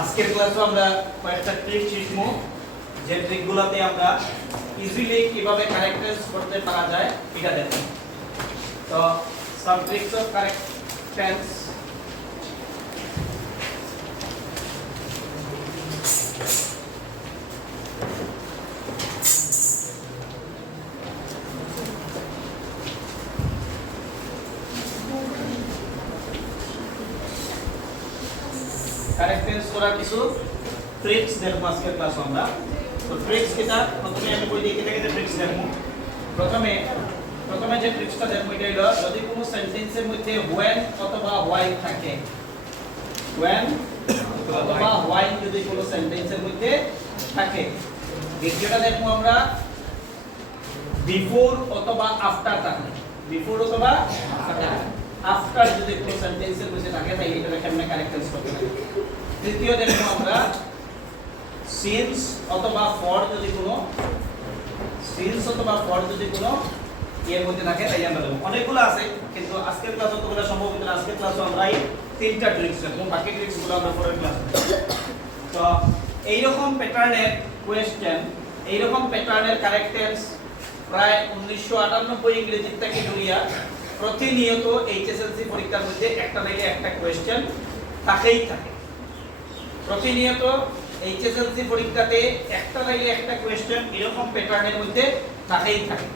আজকের ক্লাসে আমরা কয়েকটা ট্রিক শিখবো যে ট্রিকগুলোতে আমরা ইজিলি কিভাবে ক্যারেক্টারাইজ করতে পারা যায় এটা দেখো। তো সাম ট্রিকস অফ ক্যারেক্টারাইজ ক্যারেক্টারাইজ করা কিছু ট্রিক্স দেখব আজকের ক্লাসে আমরা। তো ট্রিক্স কিটা প্রথমে আমি বলি কেটে ট্রিক্স দেখব। প্রথমে যে ট্রিক্সটা দেখব এটা হলো যদি কোনো সেন্টেন্সের মধ্যে when অথবা while থাকে, when অথবা while যদি কোনো সেন্টেন্সের মধ্যে থাকে, দ্বিতীয়টা দেখব আমরা বিফোর অথবা আফটার থাকে, বিফোর অথবা আফটার যদি কোনো সেন্টেন্সের মধ্যে থাকে তাহলে এটা কেমনে ক্যারেক্টারাইজ করতে হবে। তৃতীয় দেখব আমরা সিন্স অথবা ফর যদি কোনো এর মধ্যে থাকে তাই আমরা দেব। অনেকগুলো আছে কিন্তু আজকের ক্লাসে তোমরা সম্ভব হতো না। আজকের ক্লাসে আমরা এই তিনটা ট্রিক্স এবং বাকি ট্রিক্সগুলো আমরা পরের ক্লাসে। তো এই রকম প্যাটার্নের কোশ্চেন, এই রকম প্যাটার্নের ক্যারেক্টারস প্রায় 1998 ইংরেজি থেকে দুইয়া প্রতিনিয়ত এইচএসএলসি পরীক্ষার মধ্যে একটা নাইলে একটা কোশ্চেন থাকেই থাকে। প্রতিনিয়ত এইচএসএলসি পরীক্ষাতে একটা নাইলে একটা কোশ্চেন এরকম প্যাটার্নের মধ্যে থাকেই থাকে।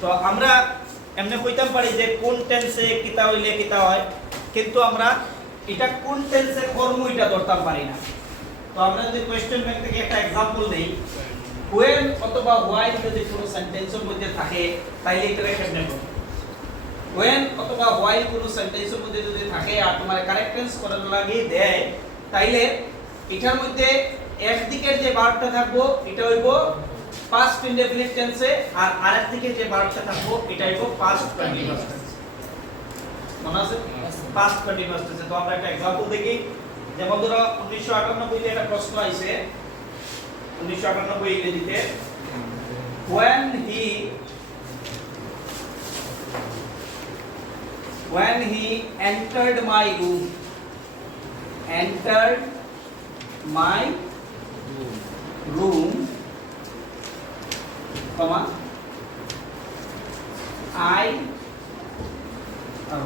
তো আমরা এমনি কইতাম পারি যে কোন টেন্সে কিতা হইলে কিতা হয়, কিন্তু আমরা এটা কোন টেন্সে কর্ম এটা ধরতাম পারি না। তো আমরা যদি কোশ্চেন ব্যাংক থেকে একটা एग्जांपल দেই, when অথবা while যদি কোনো সেন্টেন্সের মধ্যে থাকে তাইলে এটা কেমনে করব। when অথবা while কোনো সেন্টেন্সের মধ্যে যদি থাকে আর তোমার ক্যারেক্টারাইজ করার লাগি দেয় তাইলে এটার মধ্যে একদিকের যে ভার্বটা থাকবো এটা হইব past indefinite টেন্সে আর আরেক দিকে যে ভার্বটা থাকবো এটা হইব past continuous টেন্স। মনে আছে past continuous টেন্সে। তো আমরা একটা एग्जांपल দেখি। যেমন ধরো 1998 তে একটা প্রশ্ন আইছে, 1998 ইংরেজিতে when he entered my room, entered my room, comma I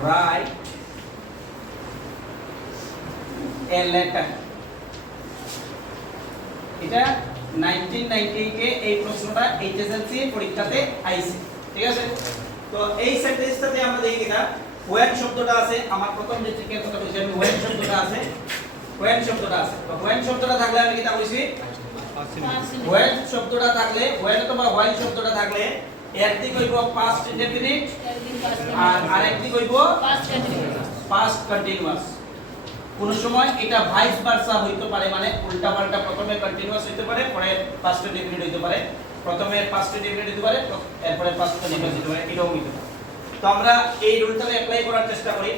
write a letter. এটা 1998 এ এই প্রশ্নটা এইচএসএলসি পরীক্ষাতে আইছে, ঠিক আছে। তো এই সেন্টেন্সটাতে আমরা দেখি কিনা when শব্দটা আছে, আমার প্রথম যে ট্রিকের কথা বলছি আমি when শব্দটা আছে, when শব্দটা আছে। তো when শব্দটা থাকলে আমি কিটা কইছি when শব্দটা থাকলে when অথবা while শব্দটা থাকলে একদিক হইব past indefinite আর আরেকদিক হইব past continuous। কোন সময় এটা ভাইস ভার্সা হইতে পারে, মানে উল্টা পাল্টা, প্রথমে কন্টিনিউয়াস হইতে পারে পরে past indefinite হইতে পারে, প্রথমে past indefinite হইতে পারে এরপরে past continuous হইতে পারে, এটাও হইতে পারে। তো আমরা এই রুলটাকে অ্যাপ্লাই করার চেষ্টা করি।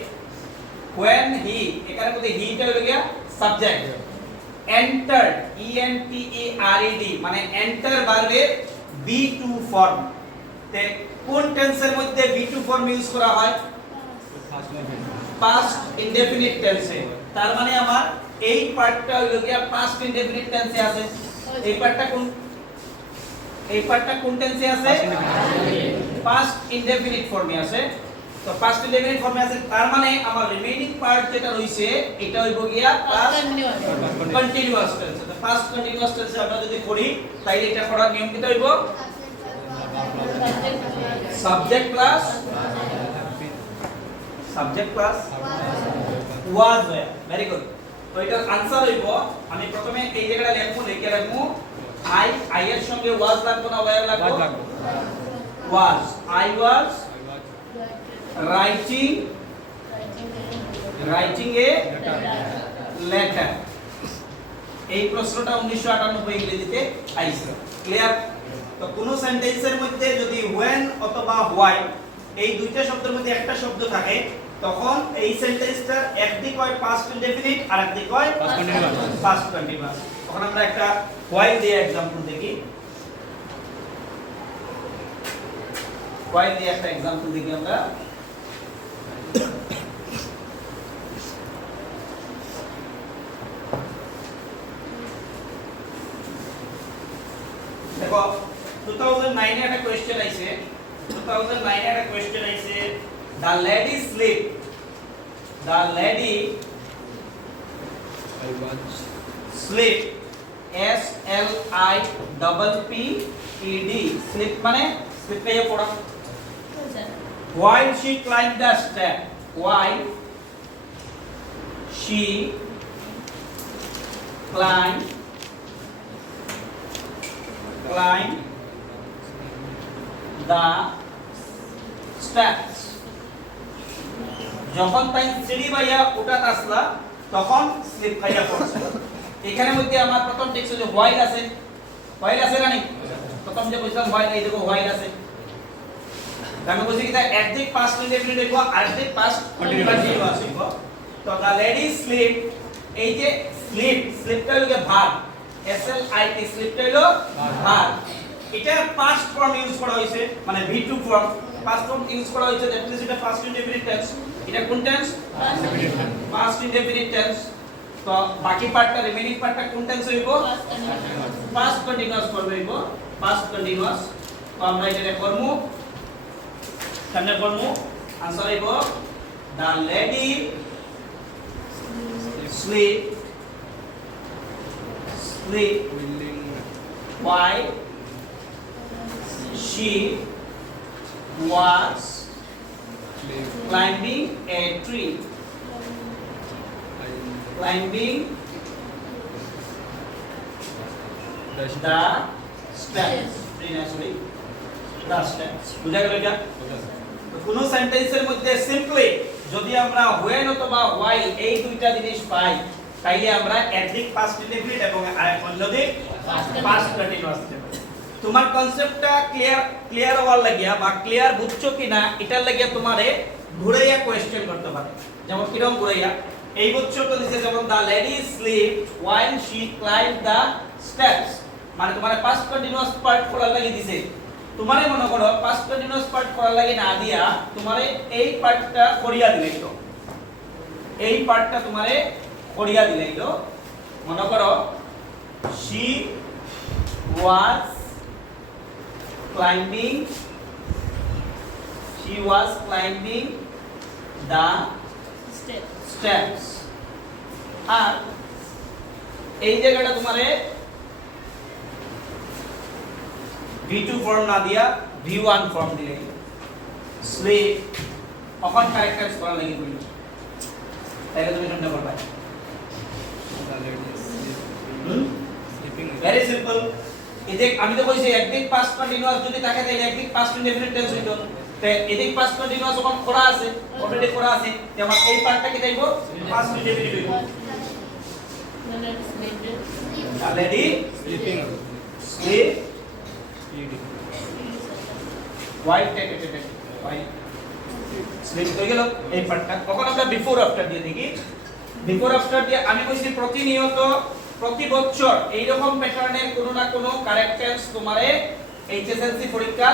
when he এখানে মধ্যে he টা হলো গিয়া subject, entered e n t e r e d মানে enter ভার্বের be2 ফর্ম। তে কোন টেন্সের মধ্যে be2 ফর্ম ইউজ করা হয়? past indefinite টেন্সে। তার মানে আমার এই পার্টটা হলো গিয়া past indefinite টেন্সে আছে। এই পার্টটা কোন টেন্সে আছে? past indefinite ফর্মে আছে। তো past indefinite ফর্মে আছে, তার মানে আমার রিমেইনিং পার্ট যেটা রইছে এটা হইব গিয়া past continuous টেন্সে। তো past continuous টেন্সে আমরা যদি করি তাইলে এটা করার নিয়ম কি হইব? Subject plus was। Very good. তো এটার आंसर হইব, আমি প্রথমে এই জায়গাটা লিখে রাখবো I এর সঙ্গে was লাগবে না where লাগবে? was। I was writing a letter। এই প্রশ্নটা 1998 ইংরেজিতে আইছে। ক্লিয়ার? তো কোন সেন্টেন্সের মধ্যে যদি when অথবা while এই দুইটা শব্দের মধ্যে একটা শব্দ থাকে তখন এই সেন্টেন্সটার একদিক হয় past indefinite আর একদিক হয় past continuous। তখন আমরা একটা while দিয়ে एग्जांपल দেখি। while দিয়ে একটা एग्जांपल দেখি আমরা। 2009 এ একটা কোশ্চেন আইছে 2009 এ একটা কোশ্চেন আইছে the lady sleep S L I P E D sleep মানে sleep কে পড়া while she climbed the step while she climbed the steps যখন তাই সিঁড়ি বাইয়া উঠাত আসলা তখন স্লিপ খাইয়া পড়ছে এখানে মধ্যে আমার প্রথম টেক্সট হচ্ছে হোয়াইল আছে না নি প্রথম যে বুঝলাম হোয়াইল এই দেখো হোয়াইল আছে আমি বলছি কি অ্যাডজেক্ট পাস্ট ইনডেফিনিট লিখব অ্যাডজেক্ট পাস্ট কন্টিনিউয়াস লিখব তো দা লেডি স্লিপ এই যে স্লিপটা হলো verb S L I T স্লিপটা হলো ভার্ব এটা পাস্ট ফর্ম ইউজ করা হয়েছে মানে V2 form past form use করা হয়েছে দ্যাট মিন্স এটা পাস্ট ইনডেফিনিট টেন্স এটা কোন টেন্স পাস্ট ইনডেফিনিট টেন্স তো বাকি পার্টটা রিমেইনিং পার্টটা কোন টেন্স হইব পাস্ট কন্টিনিউয়াস ফর্ম হইব পাস্ট কন্টিনিউয়াস তো আমরা এটা করব সামনে করব आंसर হইব the lady sleep while she was climbing a tree the steps বুঝা গেল এটা কোন সেন্টেন্সের মধ্যে সিম্পলি যদি আমরা when অথবা while এই দুইটা জিনিস পাই তাইলে আমরা অ্যাডজেক্ট পাস্ট ইনডেফিনিট এবং অন্যদিক পাস্ট কন্টিনিউয়াস দেব তোমার কনসেপ্টটা ক্লিয়ার হওয়ার লাগিয়া বা ক্লিয়ার বুঝছো কিনা এটার লাগিয়া তোমারে ঘুরাইয়া কোশ্চেন করতে পারে যেমন কিরকম ঘুরাইয়া এই বুঝছো তো দিছে যেমন the lady slept while she climbed the steps মানে তোমারে পাস্ট কন্টিনিউয়াস পার্ট করার লাগি দিছে তোমারে মনে করো পাস্ট কন্টিনিউয়াস পার্ট করার লাগি না দিয়া তোমারে এই পার্টটা করিয়া দিলাইলো এই পার্টটা তোমারে করিয়া দিলাইলো মনে করো she was climbing the steps আর এই জায়গাটা তোমারে V2 ফর্ম না দিয়া V1 ফর্ম দিলে স্লিপ কখন ক্যারেক্টারস করা লাগি বলি তাহলে তুমি কোনটা করবে ভেরি সিম্পল এদিক আমি তো কইছি একদিক পাস্ট কন্টিনিউয়াস যদি থাকে তাহলে একদিক পাস্ট ইনডেফিনিট টেন্স হইতো তে এদিক পাস্ট কন্টিনিউয়াস যখন করা আছে অলরেডি করা আছে তেমন এই পার্টটা কি দেইবো পাস্ট ইনডেফিনিট হইবো already sleep why take why sleep হয়ে গেল এই পার্টটা কখন আমরা বিফোর আফটার দিয়ে দেখি বিফোর আফটার দিয়ে আমি কইছি প্রতিনিয়ত প্রতি বছর এই রকম প্যাটার্নের কোনো না কোনো কারেক্ট টেন্স তোমারে এইচএসএলসি পরীক্ষা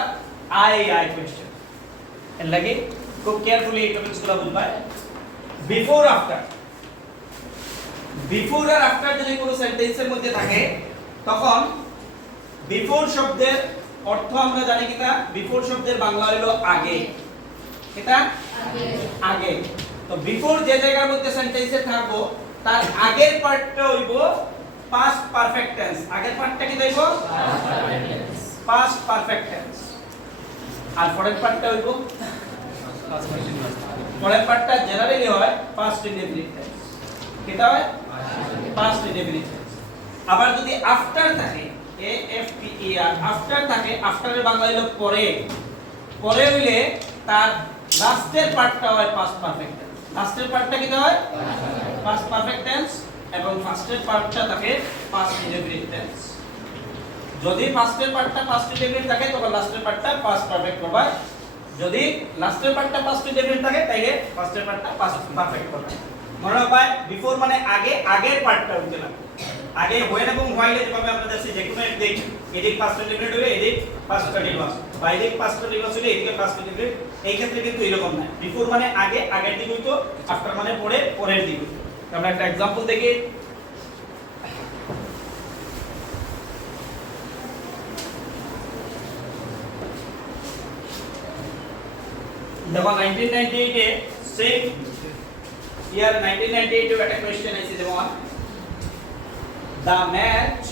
আই কোশ্চেন এর লাগি খুব কেয়ারফুলি এই টপিকসগুলো বুঝবা বিফোর আফটার বিফোর আর আফটার যদি কোনো সেন্টেন্সের মধ্যে থাকে তখন বিফোর শব্দের অর্থ আমরা জানি কিনা বিফোর শব্দের বাংলা হলো আগে এটা আগে তো বিফোর যে জায়গার মধ্যে সেন্টেন্সে থাকবো তার আগের পার্টটা হইব পাস্ট পারফেক্ট টেন্স আগের পার্টটা কি হইব পাস্ট পারফেক্ট টেন্স আর পরের পার্টটা হইব পাস্ট কন্টিনিউয়াস পরের পার্টটা জেনারেলি হয় পাস্ট ইনডেফিনিট টেন্স কিটা হয় পাস্ট ইনডেফিনিট টেন্স আবার যদি আফটার থাকে A F T E R after থাকে আফটারের বাংলা হলো পরে পরে হইলে তার লাস্টের পার্টটা হয় পাস্ট পারফেক্ট টেন্স লাস্টের পার্টটা কি হয় পাস্ট পারফেক্ট টেন্স এবং ফার্স্টের পার্টটা থাকে পাস্ট ইনডেফিনিট টেন্স যদি ফার্স্টের পার্টটা পাস্ট ইনডেফিনিট থাকে তখন লাস্টের পার্টটা পাস্ট পারফেক্ট হবে যদি লাস্টের পার্টটা পাস্ট ইনডেফিনিট থাকে তাইলে ফার্স্টের পার্টটা পাস্ট পারফেক্ট হবে মনে রাখবা বিফোর মানে আগে আগের পার্টটা হইতে লাগবে আগে when এবং while যেভাবে আমরা দেখছি যে কোনো একদিক এদিক পাস্ট ইনডেফিনিট হবে এদিক পাস্ট কন্টিনিউয়াস বা এদিক পাস্ট কন্টিনিউয়াস হলে এদিকে পাস্ট ইনডেফিনিট এই ক্ষেত্রে কিন্তু এরকম না বিফোর মানে আগে আগের দিক হইতো আফটার মানে পরে পরের দিক হইতো আমরা একটা एग्जांपल দেখি দেখো 1998 এ সেম ইয়ার 1998 এ একটা কোশ্চেন আছে যেমন the match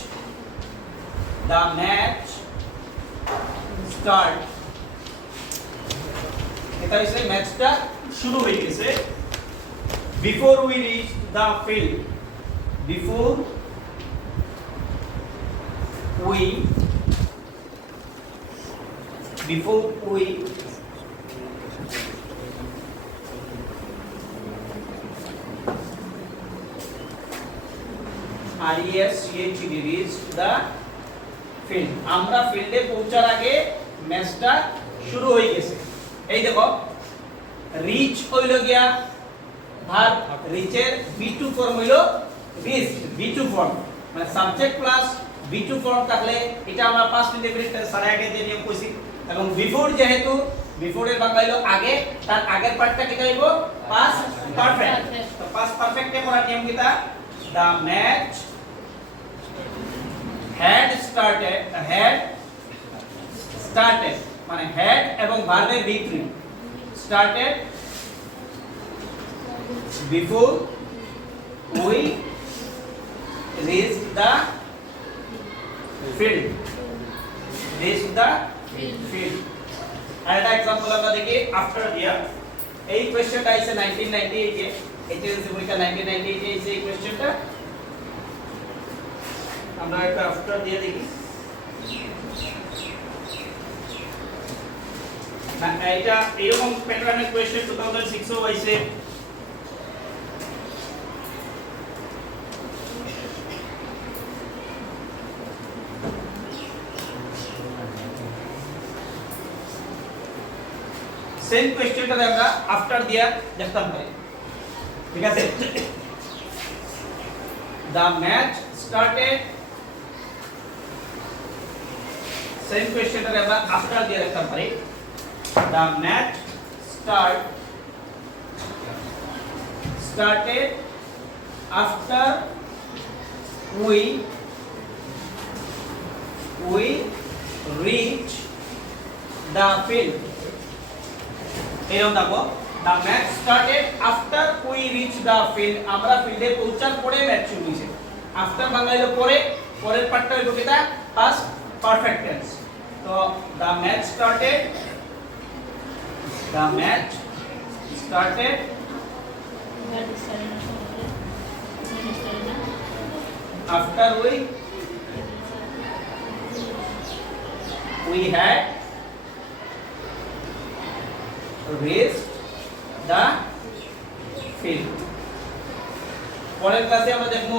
start এটা হইছে ম্যাচটা শুরু হয়ে গেছে before we reach the field before we reach the field আমরা ফিল্ডে পৌঁছার আগে ম্যাচটা শুরু হয়ে গেছে এই দেখো রিচ হইল গিয়া ভার্ব রিচের V2 ফর্ম হইল রিচ V2 ফর্ম মানে সাবজেক্ট প্লাস V2 ফর্ম থাকলে এটা আমরা পাস্ট ইনডেফিনিট সারা আগে যে নিয়ম কইছি এবং বিফোর যেহেতু বিফোর এর বাংলা হইলো আগে তার আগের পার্টটা কি হইব পাস্ট পারফেক্ট তো পাস্ট পারফেক্টে করার নিয়ম কিটা the match had started মানে had এবং ভার্বের V3 started before we reached the field আর একটা एग्जांपल আমরা দেখি আফটার ইয়ার এই কোশ্চেনটা আছে 1998 এ এইচএসসি পরীক্ষা 1998 এ এই কোশ্চেনটা আমরা একটা আফটার দিয়ে দেখি না এটা এরকম প্যাটার্নের কোশ্চেন 2006 এও আইছে সেম কোশ্চেনটা আমরা আফটার দিয়া দেখতাম পারি ঠিক আছে the match started সেম কোশ্চেনটা আমরা আফটার দিয়া দেখতাম পারি the match started after we reach the field এরকম দেখো the match started after we reach the field আমরা ফিল্ডে পৌঁছার পরে ম্যাচ শুরু হইছে আফটার বাংলা হলো পরে পরের পার্টটা হইলো কিটা পাস্ট পারফেক্ট টেন্স তো the match started after we had reached the field পরের ক্লাসে আমরা দেখব